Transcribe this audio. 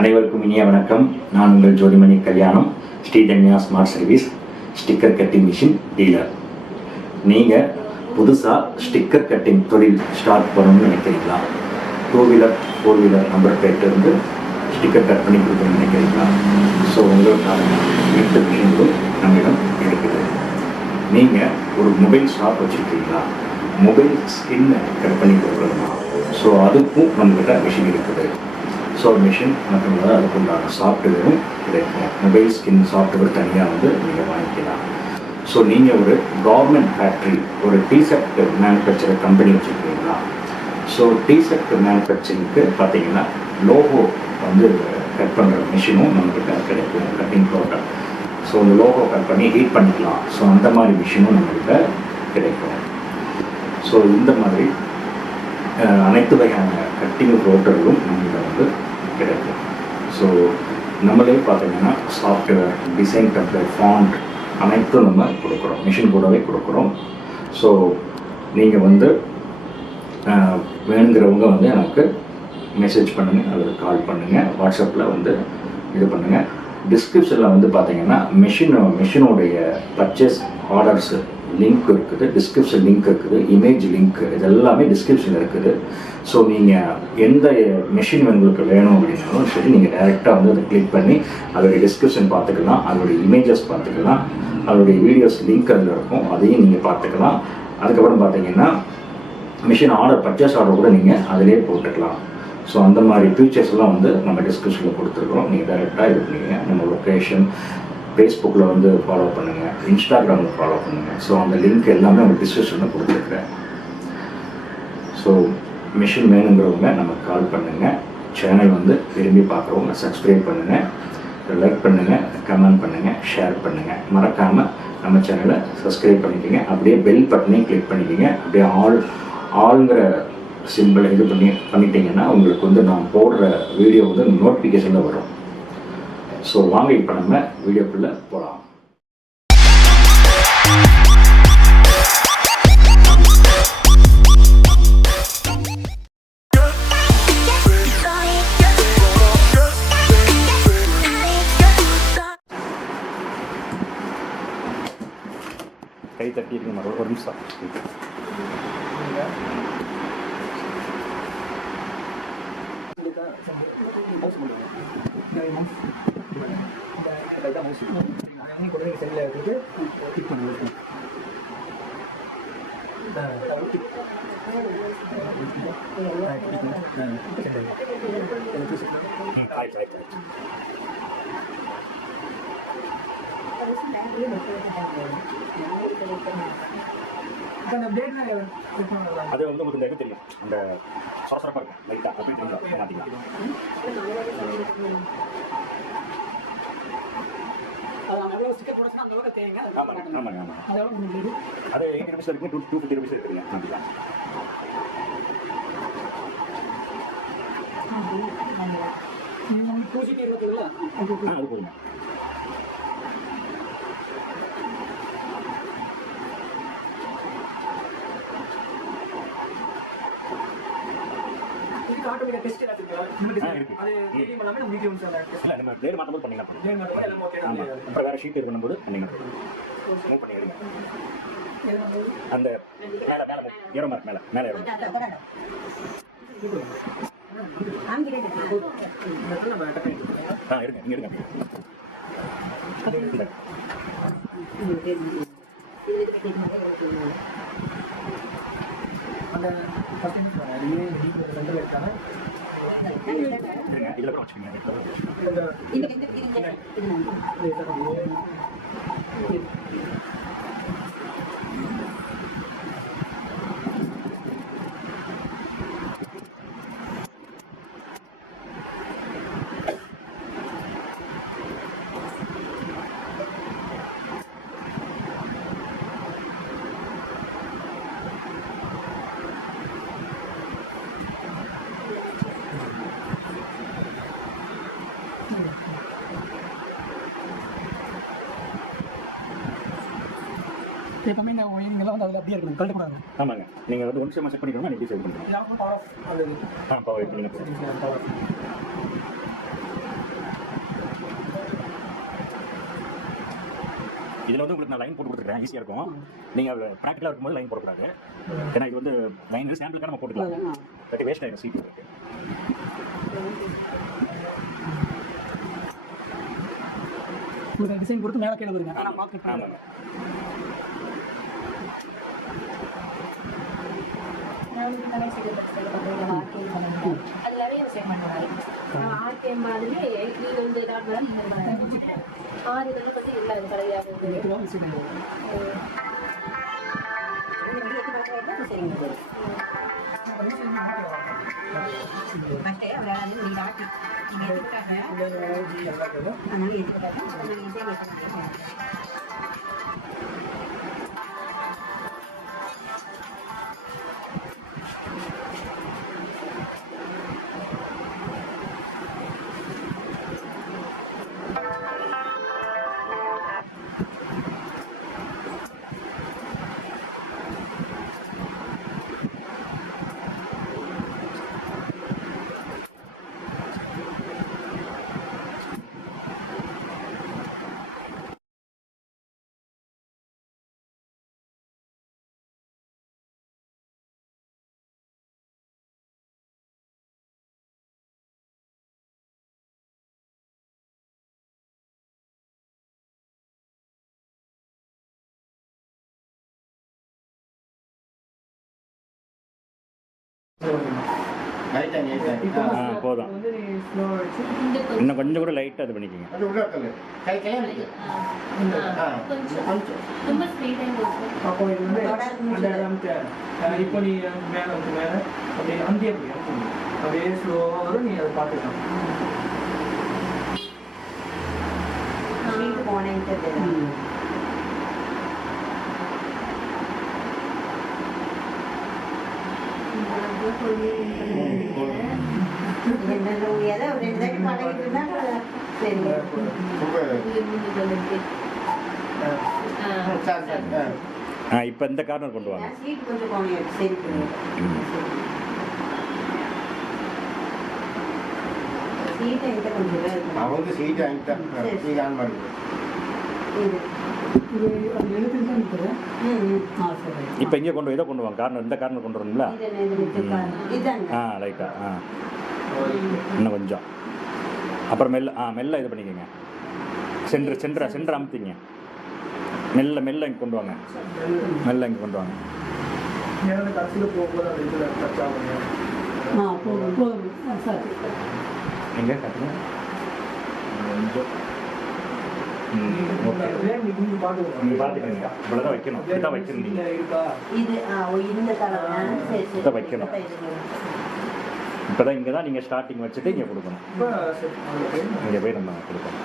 அனைவருக்கும் இனிய வணக்கம். நான் உங்கள் Jothimani Kalyanam, Sridhanya smart service sticker cutting machine dealer. நீங்கள் புதுசாக ஸ்டிக்கர் கட்டிங் தொழில் ஸ்டார்ட் பண்ணணும்னு நினைக்கிறீங்களா? 2 வீலர் 4 வீலர் நம்பர் பிளேட் இருந்து ஸ்டிக்கர் கட் பண்ணி கொடுக்கணும்னு நினைக்கிறீங்களா? ஸோ உங்களுக்கான வீட்டு மிஷின்களும் நம்மிடம் இருக்குது. நீங்கள் ஒரு மொபைல் ஷாப் வச்சுருக்கீங்களா? மொபைல் ஸ்கின்னை கட் பண்ணி கொடுக்கணுமா? ஸோ அதுக்கும் நம்மகிட்ட மிஷின் இருக்குது. ஸோ மிஷின் மற்றும் அதுக்குண்டான சாஃப்ட்வேரும் கிடைக்கும். மொபைல் ஸ்கின் சாஃப்ட்வேர் தனியாக நீங்கள் வாங்கிக்கலாம். ஸோ நீங்கள் ஒரு கவர்மெண்ட் ஃபேக்ட்ரி, ஒரு டீஷர்ட் மேனுஃபேக்சர் கம்பெனி வச்சுருக்கீங்களா? ஸோ டீஷர்ட் மேனுஃபேக்சரிங்க்கு பார்த்தீங்கன்னா லோகோ கட் பண்ணுற மிஷினும் நம்மக்கிட்ட கிடைக்கும், கட்டிங் ப்ரோட்டர். ஸோ இந்த லோகோ கட் பண்ணி ஹீட் பண்ணிக்கலாம். ஸோ அந்த மாதிரி மிஷினும் நம்மக்கிட்ட கிடைக்கும். ஸோ இந்த மாதிரி அனைத்து வகையான கட்டிங் ப்ரோட்டர்களும் நம்மகிட்ட கிடைக்கும். ஸோ நம்மளே பார்த்தீங்கன்னா சாஃப்ட்வேர், டிசைன் டெம்ப்ளேட், ஃபாண்ட் அனைத்தும் நம்ம கொடுக்குறோம், மிஷின் கூடவே கொடுக்குறோம். ஸோ நீங்கள் வேணுங்கிறவங்க எனக்கு மெசேஜ் பண்ணுங்கள் அல்லது கால் பண்ணுங்கள், வாட்ஸ்அப்பில் இது பண்ணுங்கள். டிஸ்கிரிப்ஷனில் பார்த்தீங்கன்னா மிஷினுடைய பர்ச்சேஸ் ஆர்டர்ஸு லிங்க் இருக்குது, டிஸ்கிரிப்ஷன் லிங்க் இருக்குது, இமேஜ் லிங்க், இது எல்லாமே டிஸ்கிரிப்ஷனில் இருக்குது. ஸோ நீங்கள் எந்த மிஷின் உங்களுக்கு வேணும் அப்படின்னாலும் சரி, நீங்கள் டைரெக்டாக அதை கிளிக் பண்ணி அதோடைய டிஸ்கிரிப்ஷன் பார்த்துக்கலாம், அதோடைய இமேஜஸ் பார்த்துக்கலாம், அதோடைய வீடியோஸ் லிங்க் அதில் இருக்கும், அதையும் நீங்கள் பார்த்துக்கலாம். அதுக்கப்புறம் பார்த்தீங்கன்னா மிஷின் பர்ச்சேஸ் ஆர்டர் கூட நீங்கள் அதிலே போட்டுக்கலாம். ஸோ அந்த மாதிரி ஃபீச்சர்ஸ்லாம் நம்ம டிஸ்கிரிப்ஷனில் கொடுத்துருக்குறோம். நீங்கள் டைரெக்டாக இது பண்ணீங்க. நம்ம லொக்கேஷன் ஃபேஸ்புக்கில் ஃபாலோ பண்ணுங்கள், இன்ஸ்டாகிராமில் ஃபாலோ பண்ணுங்கள். ஸோ அந்த லிங்க் எல்லாமே உங்கள் டிஸ்கிரிப்ஷனில் கொடுத்துருக்குறேன். ஸோ மிஷின் வேணுங்கிறவங்க நமக்கு கால் பண்ணுங்கள். சேனல் விரும்பி பார்க்குறவங்க சப்ஸ்கிரைப் பண்ணுங்கள், லைக் பண்ணுங்கள், கமெண்ட் பண்ணுங்கள், ஷேர் பண்ணுங்கள். மறக்காமல் நம்ம சேனலை சப்ஸ்கிரைப் பண்ணிக்கோங்க. அப்படியே பெல் பட்டனையும் கிளிக் பண்ணிக்கோங்க. அப்படியே ஆளுங்கிற சிம்பிளை பண்ணிட்டீங்கன்னா உங்களுக்கு நான் போடுற வீடியோ நோட்டிஃபிகேஷனில் வரும். ஸோ வாங்க இப்போ நம்ம வீடியோக்குள்ளே போகலாம். கை தட்டி இருக்கு, ஒரு நிமிஷம். செல்லில் எடுத்துட்டு கிளிக் பண்ணுவோம். அது உங்களுக்கு இந்த இது தெரியும், அந்த சொரசரப்பாக இருக்கும் லைட்டாக அப்படி தெரியும். ஆமாங்க ஆமாங்க ஆமாங்க. அது 80 ரூபீஸ் இருக்குங்க, 250 ரூபீஸ் இருக்குங்க. அது போதுங்க. அப்புறம் வேற ஷீட் பண்ணும்போது அந்த மேலே மேலே ஏறும், மேலே மேலே ஏறும். எடுங்க, நீங்கள் எடுங்க. இதில் வச்சுக்கோங்க. எப்பவுமே இந்த ஒயரிங்கெல்லாம் வந்து அதில் அப்படியே இருக்கணும், கழட்டக்கூடாது. ஆமாங்க, நீங்கள் வந்து ஒன்று செட் பண்ணிக்கணும், எப்படி செட் பண்ணுறோம். பவர் ஆஃப் அது பவர் இதில் வந்து உங்களுக்கு நான் லைன் போட்டு கொடுத்துருக்கேன், ஈஸியாக இருக்கும். நீங்கள் ப்ராக்டிக்கலாக இருக்கும்போது லைன் போடக்கூடாது. ஏன்னா இது வந்து லைன் சாம்பிளுக்காக நம்ம போட்டுக்கலாம், இல்லாட்டி வேஸ்ட் ஆகிடும் சீட் இருக்கு. டிசைன் கொடுத்து மேலே கீழே வருங்க. ஆனால் மார்க்கெட் ஆமாங்க. அது நிறைய விஷயம் பண்ணுவாங்க. ஆர்டிஎம் மாதிரி இது வந்து ஏதாவது ஆறு இதெல்லாம் பற்றி இல்லை அது கிடையாது. போதும், இன்னும் கொஞ்சம் கூட லைட்டாக இது பண்ணிக்கோங்க. அப்போ இது வந்து இப்போ நீ மேலே வந்து மேலே அப்படி அங்கே அப்படியே ஸ்லோவாக வரும். நீ அதை பார்த்துக்கலாம். இப்போ இந்த கார்னர் கொண்டு வாங்க. இப்போ இங்கே கொண்டு இதை கொண்டு வாங்க, கார்னர் இந்த கார்னர் கொண்டு வரணுங்களா? லைட்டாக இன்னும் கொஞ்சம். அப்புறம் மெல்ல இது பண்ணிக்கோங்க. சென்டர் அமுத்திங்க. மெல்ல இங்கே கொண்டு வாங்க, மெல்ல இங்கே கொண்டு வாங்க. எங்கே கட்டுங்க. நீங்கள் பார்த்துக்கோங்க. இவ்வளோதான் வைக்கணும், இதான் வைக்கணும். நீங்கள் இதை வைக்கணும். இப்போ தான் இங்கே தான் நீங்கள் ஸ்டார்டிங் வச்சுட்டு இங்கே கொடுக்கணும். இங்கே போய் நம்ம கொடுக்கணும்.